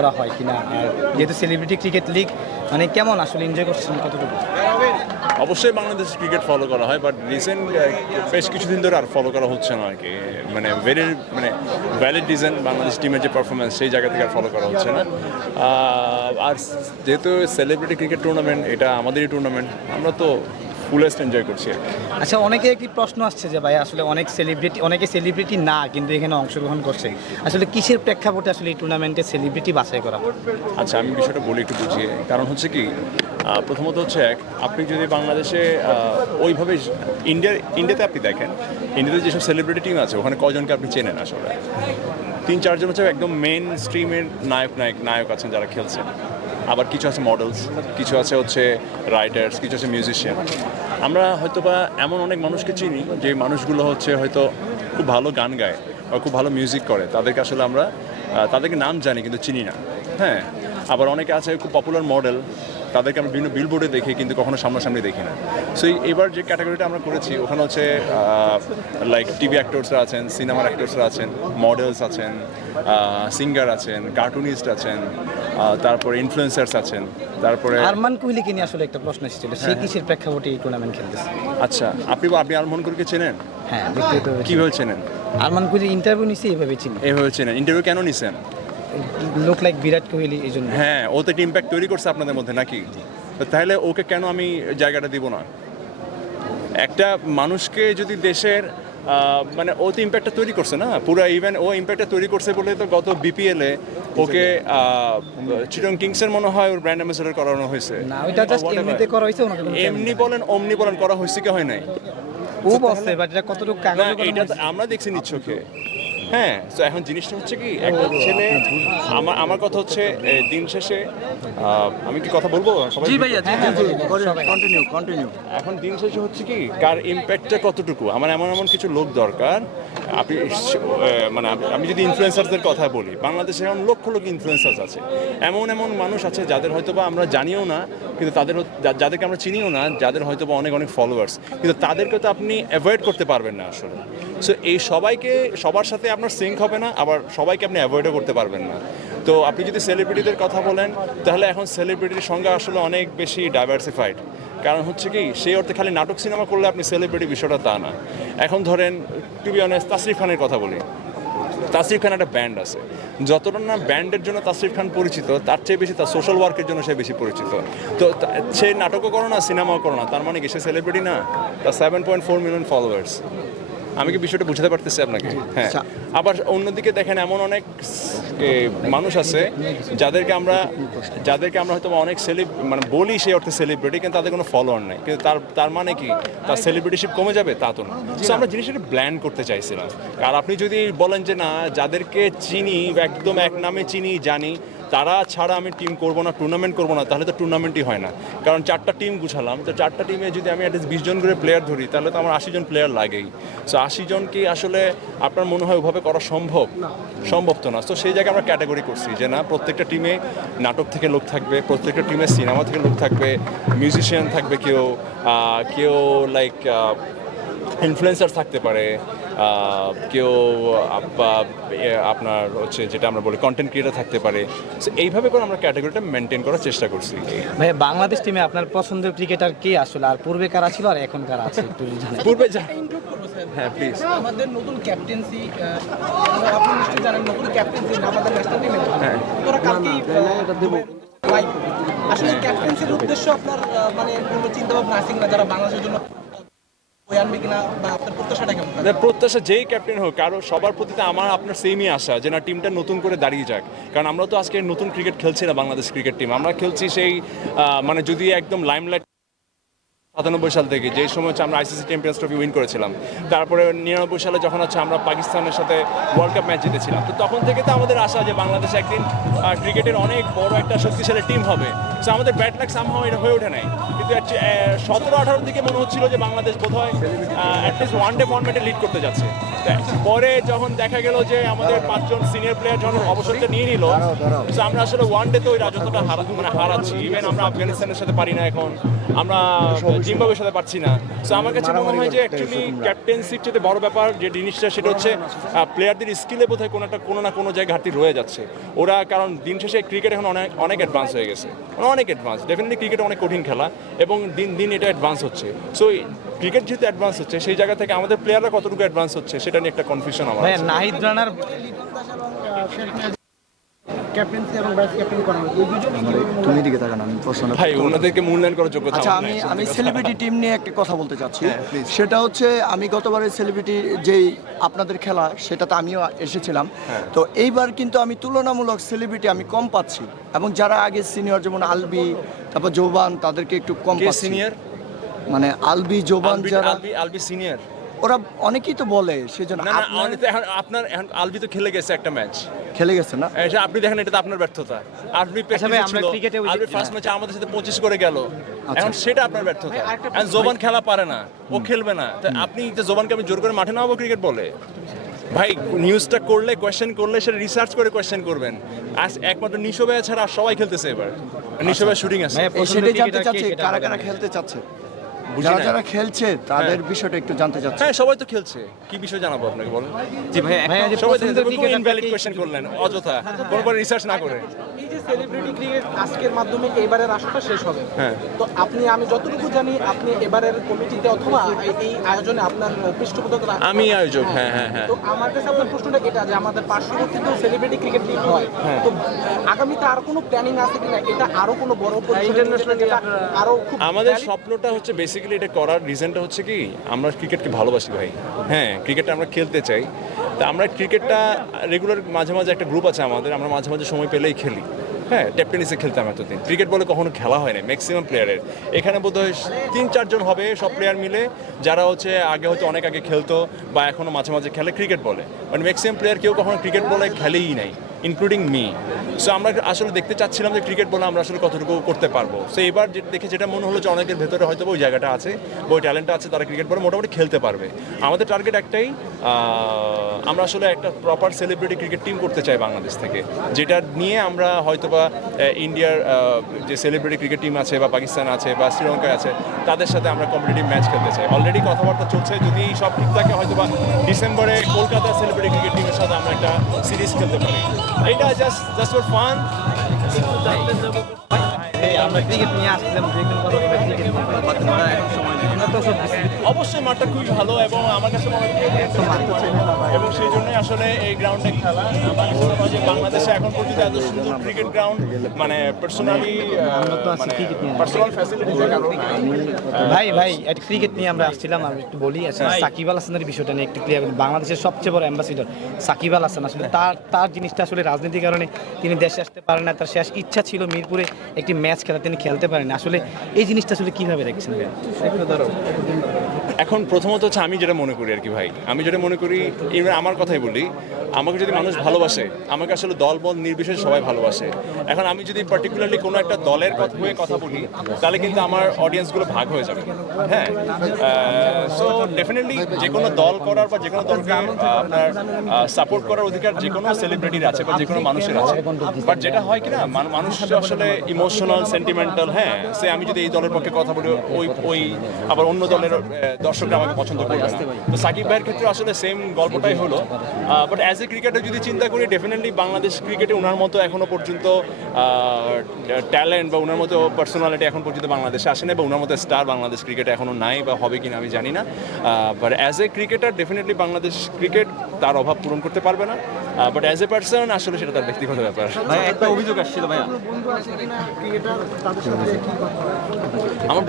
করা হয় কিনা, আর যেহেতু সেলিব্রিটি ক্রিকেট লিগ মানে কেমন আসলে এনজয় করছেন কতটুকু? অবশ্যই বাংলাদেশ ক্রিকেট ফলো করা হয়, বাট রিসেন্ট বেশ কিছুদিন ধরে আর ফলো করা হচ্ছে না আর কি। মানে ভ্যালিড রিজন বাংলাদেশ টিমের যে পারফরমেন্স সেই জায়গা থেকে আর ফলো করা হচ্ছে না। আর যেহেতু সেলিব্রিটি ক্রিকেট টুর্নামেন্ট, এটা আমাদেরই টুর্নামেন্ট, আমরা তো ফুলেস্ট এনজয় করছি আর কি। আচ্ছা, অনেকে একটি প্রশ্ন আসছে যে ভাই আসলে অনেকে সেলিব্রিটি না কিন্তু এখানে অংশগ্রহণ করছে, আসলে কিসের প্রেক্ষাপটে আসলে এই টুর্নামেন্টে সেলিব্রিটি বাছাই করা? আচ্ছা, আমি বিষয়টা বলি একটু বুঝিয়ে। কারণ হচ্ছে কি, প্রথমত হচ্ছে আপনি যদি বাংলাদেশে ওইভাবে ইন্ডিয়াতে আপনি দেখেন, ইন্ডিয়াতে যেসব সেলিব্রিটি টিম আছে ওখানে কজনকে আপনি চেনেন আসলে? 3-4 জন হচ্ছে একদম মেন স্ট্রিমের নায়ক আছেন যারা খেলছেন। আবার কিছু আছে মডেলস, কিছু আছে হচ্ছে রাইটার্স, কিছু আছে মিউজিশিয়ান। আমরা হয়তো বা এমন অনেক মানুষকে চিনি যে মানুষগুলো হচ্ছে হয়তো খুব ভালো গান গায় বা খুব ভালো মিউজিক করে, তাদেরকে আসলে আমরা তাদেরকে নাম জানি কিন্তু চিনি না। হ্যাঁ, আবার অনেকে আছে খুব পপুলার মডেল, তাদেরকে আমরা বিভিন্ন বিলবোর্ডে দেখি কিন্তু কখনো সামনাসামনি দেখি না। সো এবার যে ক্যাটাগরিটা আমরা করেছি ওখানে হচ্ছে লাইক টিভি অ্যাক্টরসরা আছেন, সিনেমার অ্যাক্টরসরা আছেন, মডেলস আছেন, সিঙ্গার আছেন, কার্টুনিস্ট আছেন, তারপরে ইনফ্লুয়েন্সার্স আছেন, তারপরে আরমান কোহলিকে নিয়ে আসলে একটা প্রশ্ন এসেছিল, সে কিসের প্রেক্ষাপটে এই টুর্নামেন্ট খেলতেছে? আচ্ছা, আপনি আরমান কোহলিকে চেনেন? হ্যাঁ, ব্যক্তিগতভাবে কীভাবে চেনেন? আরমান কোহলি ইন্টারভিউ নিছি এভাবে চিনি। এইভাবে চেনেন? ইন্টারভিউ কেন নিছেন? লোক লাইক বিরাট কোহলি, এই জন্য। হ্যাঁ, ও তো একটা ইম্প্যাক্ট তৈরি করছে আপনাদের মধ্যে নাকি? তো তাহলে ওকে কেন আমি জায়গাটা দিব না? একটা মানুষকে যদি দেশের মানে ও তো ইম্প্যাক্টটা তৈরি করছে না পুরো, ইভেন ও ইম্প্যাক্টটা তৈরি করছে বলে তো গত বিপিএলে ওকে চিটং কিংসের মনে হয় ওর ব্র্যান্ড অ্যাম্বাসেডর করানো হয়েছে। না, ওইটা জাস্ট এমনিতে করা হয়েছে, ওনাকে কোনো এমনি বলেন অমনি বলেন করা হয়েছে কি হয় নাই? ও বলছে, বাট এটা কতটুকু না, কাগজে এটা তো আমরা দেখছি নিচ্ছকে। হ্যাঁ, তো এখন জিনিসটা হচ্ছে কি, একটা ছেলে, আমার কথা হচ্ছে দিন শেষে আমি কি কথা বলবো? সবাই কন্টিনিউ। এখন দিন শেষে হচ্ছে কি, কার ইম্প্যাক্টটা কতটুকু, আমার এমন কিছু লোক দরকার। আপনি মানে আমি যদি ইনফ্লুয়েন্সারদের কথা বলি, বাংলাদেশে এখন লক্ষ ইনফ্লুয়েন্সার্স আছে, এমন মানুষ আছে যাদের হয়তো বা আমরা জানিও না, কিন্তু যাদেরকে আমরা চিনিও না, যাদের হয়তো বা অনেক ফলোয়ার্স, কিন্তু তাদেরকে তো আপনি অ্যাভয়েড করতে পারবেন না আসলে। সো এই সবার সাথে আপনার সিঙ্ক হবে না, আবার সবাইকে আপনি অ্যাভয়েডও করতে পারবেন না। তো আপনি যদি সেলিব্রিটিদের কথা বলেন, তাহলে এখন সেলিব্রিটির সঙ্গে আসলে অনেক বেশি ডাইভার্সিফাইড। কারণ হচ্ছে কি, সেই অর্থে খালি নাটক সিনেমা করলে আপনি সেলিব্রিটি বিষয়টা তা না। এখন ধরেন, টু বি অনেস্ট, তাসরিফ খানের কথা বলি। তাসরিফ খান একটা ব্যান্ড আছে, যতটা না ব্যান্ডের জন্য তাসরিফ খান পরিচিত, তার চেয়ে বেশি তার সোশ্যাল ওয়ার্কের জন্য সে বেশি পরিচিত। তো সে নাটকও করো না, সিনেমাও করো না, তার মানে কি সে সেলিব্রিটি না? তার 7.4 মিলিয়ন ফলোয়ার্স। আমি কি বিষয়টা বুঝাতে পারতেছি আপনাকে? হ্যাঁ, আবার অন্যদিকে দেখেন এমন অনেক মানুষ আছে যাদেরকে আমরা হয়তো অনেক মানে বলি সেই অর্থে সেলিব্রিটি, কিন্তু তাদের কোনো ফলোয়ার নাই, কিন্তু তার মানে কি তার সেলিব্রিটিশিপ কমে যাবে? তা তো না। সো আমরা জিনিসটা ব্ল্যান্ড করতে চাইছিলাম। আর আপনি যদি বলেন যে না, যাদেরকে চিনি, একদম এক নামে চিনি, জানি, তারা ছাড়া আমি টিম করবো না, টুর্নামেন্ট করবো না, তাহলে তো টুর্নামেন্টই হয় না। কারণ 4টা টিম গুছালাম, তো 4টা টিমে যদি আমি অ্যাটলিস্ট 20 জন করে প্লেয়ার ধরি, তাহলে তো আমার 80 জন প্লেয়ার লাগেই। সো 80 জন কি আসলে আপনার মনে হয় ওভাবে করা সম্ভব তো না। তো সেই জায়গায় আমরা ক্যাটাগরি করছি যে না, প্রত্যেকটা টিমে নাটক থেকে লোক থাকবে, প্রত্যেকটা টিমে সিনেমা থেকে লোক থাকবে, মিউজিশিয়ান থাকবে, কেউ লাইক ইনফ্লুয়েন্সার থাকতে পারে, কেউ আপনার হচ্ছে যেটা আমরা বলি কন্টেন্ট ক্রিয়েটার থাকতে পারে। সো এইভাবে করে আমরা ক্যাটাগরিটা মেনটেন করার চেষ্টা করছি। ভাই, বাংলাদেশ টিমে আপনার পছন্দের ক্রিকেটার কে আসলে, আর পূর্বে কারা ছিল আর এখন কারা আছে একটু জানেন? পূর্বে হ্যাঁ প্লিজ। আমাদের নতুন ক্যাপ্টেন্সি, আপনি নিশ্চয়ই জানেন, নতুন ক্যাপ্টেন্সি আমাদের ন্যাশনাল টিমে। হ্যাঁ, তোরা কালকেই আসলে ক্যাপ্টেন্সির উদ্দেশ্য আপনার মানে কোনো চিন্তা ভাবনা আছে না যারা বাংলাদেশের জন্য আনবে কিনা, বা আপনার প্রত্যাশাটা কেমন? প্রত্যাশা যেই ক্যাপ্টেন হোক, কারো সবার প্রতি আপনার সেমই আশা যে না, টিমটা নতুন করে দাঁড়িয়ে যাক। কারণ আমরা তো আজকে নতুন ক্রিকেট খেলছি না, বাংলাদেশ ক্রিকেট টিম আমরা খেলছি সেই মানে যদি একদম লাইমলাইট 97 সাল থেকে, যে সময় হচ্ছে আমরা আইসিসি চ্যাম্পিয়ন্স ট্রফি উইন করেছিলাম, তারপরে 99 সালে যখন হচ্ছে আমরা পাকিস্তানের সাথে ওয়ার্ল্ড কাপ ম্যাচ জিতেছিলাম, তো তখন থেকে তো আমাদের আশা যে বাংলাদেশ একদিন ক্রিকেটের অনেক বড় একটা শক্তিশালী টিম হবে। সো আমাদের ব্যাট লাক সামহাও এটা হয়ে ওঠে নাই, কিন্তু 17-18 দিকে মনে হচ্ছিল যে বাংলাদেশ বোধহয় অ্যাটলিস্ট ওয়ান ডে ফর্মেটে লিড করতে যাচ্ছে। পরে যখন দেখা গেল যে আমাদের 5 জন সিনিয়র প্লেয়ার যখন অবসরটা নিয়ে নিল, তো আমরা আসলে ওয়ান ডে তো ওই রাজত্বটা হারাচ্ছি। ইভেন আমরা আফগানিস্তানের সাথে পারি না এখন, আমরা জিম্বাবুয়ের সাথে পারছি না। তো আমার কাছে মনে হয় যে অ্যাকচুয়ালি ক্যাপ্টেন্সির চেয়ে বড় ব্যাপার যে জিনিসটা সেটা হচ্ছে প্লেয়ারদের স্কিলে বোধহয় কোনো না কোনো জায়গায় ঘাটতি রয়ে যাচ্ছে ওরা, কারণ দিন শেষে ক্রিকেট এখন অনেক অ্যাডভান্স হয়ে গেছে, অনেক অ্যাডভান্স। ডেফিনেটলি ক্রিকেট অনেক কঠিন খেলা এবং দিন দিন এটা অ্যাডভান্স হচ্ছে। সো ক্রিকেট যেহেতু অ্যাডভান্স হচ্ছে, সেই জায়গা থেকে আমাদের প্লেয়াররা কতটুকু অ্যাডভান্স হচ্ছে সেটা নিয়ে একটা কনফিউশন আমার ভাইয়া আছে। নাহিদ রানার ক্যাপ্টেন্সি এবং ভাইস ক্যাপ্টেন করানো এই দুজনই তুমি দিকে তাকান, আমি প্রশ্নটা ভাই ওনাদেরকে মূল্যায়ন করার যোগ্যতা আচ্ছা, আমার নাই। আমি সেলিব্রিটি টিম নিয়ে একটা কথা বলতে চাচ্ছি। হ্যাঁ, please. সেটা হচ্ছে আমি গতবারের সেলিব্রিটি যেই আপনাদের খেলা সেটাতে আমিও এসেছিলাম। হ্যাঁ। তো এইবার কিন্তু আমি তুলনামূলক সেলিব্রিটি আমি কম পাচ্ছি, এবং যারা আগে সিনিয়র যেমন আলবি, তারপর জোবান, তাদেরকে একটু কম কে পাচ্ছি। সিনিয়র? মানে আলবি, জোবান, যারা আলবি সিনিয়র ওরা অনেকেই তো বলে, সেজন্য না, আপনার আপনার এখন আলবি তো খেলে গেছে একটা ম্যাচ, খেলে গেছে না? এটা আপনি দেখেন, এটা তো আপনার ব্যর্থতা। আলবি আচ্ছা ভাই, আমরা ক্রিকেটে ওই যে- আলবি ফার্স্ট ম্যাচে আমাদের সাথে 25 করে গেল, এখন সেটা আপনার ব্যর্থতা। এখন জোবান খেলা পারে না, ও খেলবে না, তো আপনি যে জোবানকে আমি জোর করে মাঠে নামাবো ক্রিকেট বলে? ভাই নিউজটা করলে, কোয়েশ্চেন করলে সেটা রিসার্চ করে কোয়েশ্চেন করবেন। আজ একমাত্র নিশো ভাই ছাড়া আর সবাই খেলতেছে এবার, নিশো ভাই শুটিং আছে। ভাইয়া, এই সেটাই জানতে ক্রিকেটার কে চাচ্ছি, সেটা কারা বলেন কারা ভাই। খেলতে চাচ্ছে, বুঝি যারা না। যারা খেলছে তাদের বিষয়টা একটু জানতে চাচ্ছি। হ্যাঁ সবাই তো খেলছে, কি বিষয় জানাবো আপনাকে বলেন? জি ভাইয়া, ভাইয়া যে সবাই পছন্দের ক্রিকেটার ইনভ্যালিড কোয়েশ্চেন করলেন অযথা, কোনোবার রিসার্চ না করে। এই যে সেলিব্রিটি ক্রিকেট আজকের মাধ্যমে এবারের আসরটা শেষ হবে। হ্যাঁ। তো আমি যতটুকু জানি আপনি এবারের কমিটিতে অথবা এই আয়োজনে আপনার পৃষ্ঠপোষকতা। আমি আয়োজক, হ্যাঁ, হ্যাঁ, হ্যাঁ। তো আমার কাছে আপনার প্রশ্নটা এটা যে আমাদের পার্শ্ববর্তীতেও সেলিব্রিটি ক্রিকেট লিগ হয়, হ্যাঁ। তো আগামীতে আরো কোনো প্ল্যানিং আছে কিনা, এটা আরো কোনো বড় ইন্টারন্যাশনাল যেটা আরো খুব আমাদের স্বপ্নটা হচ্ছে বেসিক্যালি এটা করার রিজনটা হচ্ছে কি, আমরা ক্রিকেটকে ভালোবাসি ভাই। হ্যাঁ, ক্রিকেটটা আমরা খেলতে চাই। তা আমরা ক্রিকেটটা রেগুলার মাঝে মাঝে একটা গ্রুপ আছে আমাদের, আমরা মাঝে মাঝে সময় পেলেই খেলি। হ্যাঁ, টেপ টেনিসে খেলতাম এতদিন, ক্রিকেট বলে কখনো খেলা হয় না ম্যাক্সিমাম প্লেয়ারের। এখানে বোধহয় 3-4 জন হবে সব প্লেয়ার মিলে, যারা হচ্ছে আগে হয়তো অনেক আগে খেলতো বা এখনো মাঝে মাঝে খেলে ক্রিকেট বলে। মানে ম্যাক্সিমাম প্লেয়ার কেউ কখনো ক্রিকেট বলে খেলেই নাই, ইনক্লুডিং মি। সো আমরা আসলে দেখতে চাচ্ছিলাম যে ক্রিকেট বলে আমরা আসলে কতটুকু করতে পারবো। সো এবার দেখে যেটা মনে হলো যে অনেকের ভেতরে হয়তো ওই জায়গাটা আছে, ওই ট্যালেন্টটা আছে, তারা ক্রিকেট বলে মোটামুটি খেলতে পারবে। আমাদের টার্গেট একটাই, আমরা আসলে একটা প্রপার সেলিব্রিটি ক্রিকেট টিম করতে চাই বাংলাদেশ থেকে, যেটা নিয়ে আমরা হয়তোবা ইন্ডিয়ার যে সেলিব্রিটি ক্রিকেট টিম আছে বা পাকিস্তান আছে বা শ্রীলঙ্কায় আছে, তাদের সাথে আমরা কম্পিটিটিভ ম্যাচ খেলতে চাই। অলরেডি কথাবার্তা চলছে, যদি সব ঠিক থাকে হয়তোবা ডিসেম্বরে কলকাতা সেলিব্রিটি ক্রিকেট টিমের সাথে আমরা একটা সিরিজ খেলতে পারি। এটা জাস্ট ফর ফান। আমরা ক্রিকেট নিয়ে আসছিলাম, দু একদিন পর ক্রিকেট এখন সময় নেই, আমরা তো সব অবশ্যই মাঠটা খুবই ভালো এবং আমার কাছে মনে হয় এবং সেই জন্যই আসলে এই গ্রাউন্ডে খেলা। আমার কাছে মনে হয় যে বাংলাদেশে এখন পর্যন্ত এত সুন্দর ক্রিকেট গ্রাউন্ড মানে পার্সোনালি পার্সোনাল ফ্যাসিলিটিসের কারণে ভাই একটা ক্রিকেট নিয়ে আমরা আসছিলাম। আমি একটু বলি, আসলে সাকিব আল হাসানের বিষয়টা নিয়ে একটু ক্লিয়ার। বাংলাদেশের সবচেয়ে বড় অ্যাম্বাসিডর সাকিব আল হাসান, আসলে তার জিনিসটা আসলে রাজনীতির কারণে তিনি দেশে আসতে পারেন না। তার শেষ ইচ্ছা ছিল মিরপুরে একটি ম্যাচ খেলা, তিনি খেলতে পারেন না। আসলে এই জিনিসটা আসলে কিভাবে দেখছেন? এখন প্রথমত হচ্ছে আমি যেটা মনে করি আর কি ভাই, আমি যেটা মনে করি, এবার আমার কথাই বলি, আমাকে যদি মানুষ ভালোবাসে, আমাকে আসলে দল বল নির্বিশেষে সবাই ভালোবাসে। এখন আমি যদি পার্টিকুলারলি কোনো একটা দলের হয়ে কথা বলি, তাহলে কিন্তু আমার অডিয়েন্সগুলো ভাগ হয়ে যাবে। হ্যাঁ, সো ডেফিনেটলি যে কোনো দল করার বা যে কোনো দলকে আপনার সাপোর্ট করার অধিকার যে কোনো সেলিব্রিটির আছে বা যে কোনো মানুষের আছে। বাট যেটা হয় কি না, মানুষ আসলে ইমোশনাল, সেন্টিমেন্টাল। হ্যাঁ, সে আমি যদি এই দলের পক্ষে কথা বলি, ওই আবার অন্য দলের দর্শকরা আমাকে পছন্দ করবে না। তো সাকিব ভাইয়ের ক্ষেত্রে আসলে সেম গল্পটাই হলো। বাট অ্যাজ এ ক্রিকেটার যদি চিন্তা করি, ডেফিনেটলি বাংলাদেশ ক্রিকেটে ওনার মতো এখনো পর্যন্ত ট্যালেন্ট বা ওনার মতো পার্সোনালিটি এখন পর্যন্ত বাংলাদেশে আসে না, বা ওনার মতো স্টার বাংলাদেশ ক্রিকেটে এখনো নাই বা হবে কিনা আমি জানি না। But as a cricketer definitely Bangladesh cricket তার অভাব পূরণ করতে পারবে না। বাট অ্যাজ এ পার্সন আসলে সেটা তার ব্যক্তিগত ব্যাপার। ভাই একটা অভিযোগ আসছিল ভাইয়া, বন্ধু আছে কিনা ক্রিকেটার, তাদের সাথে কি কথা? আমার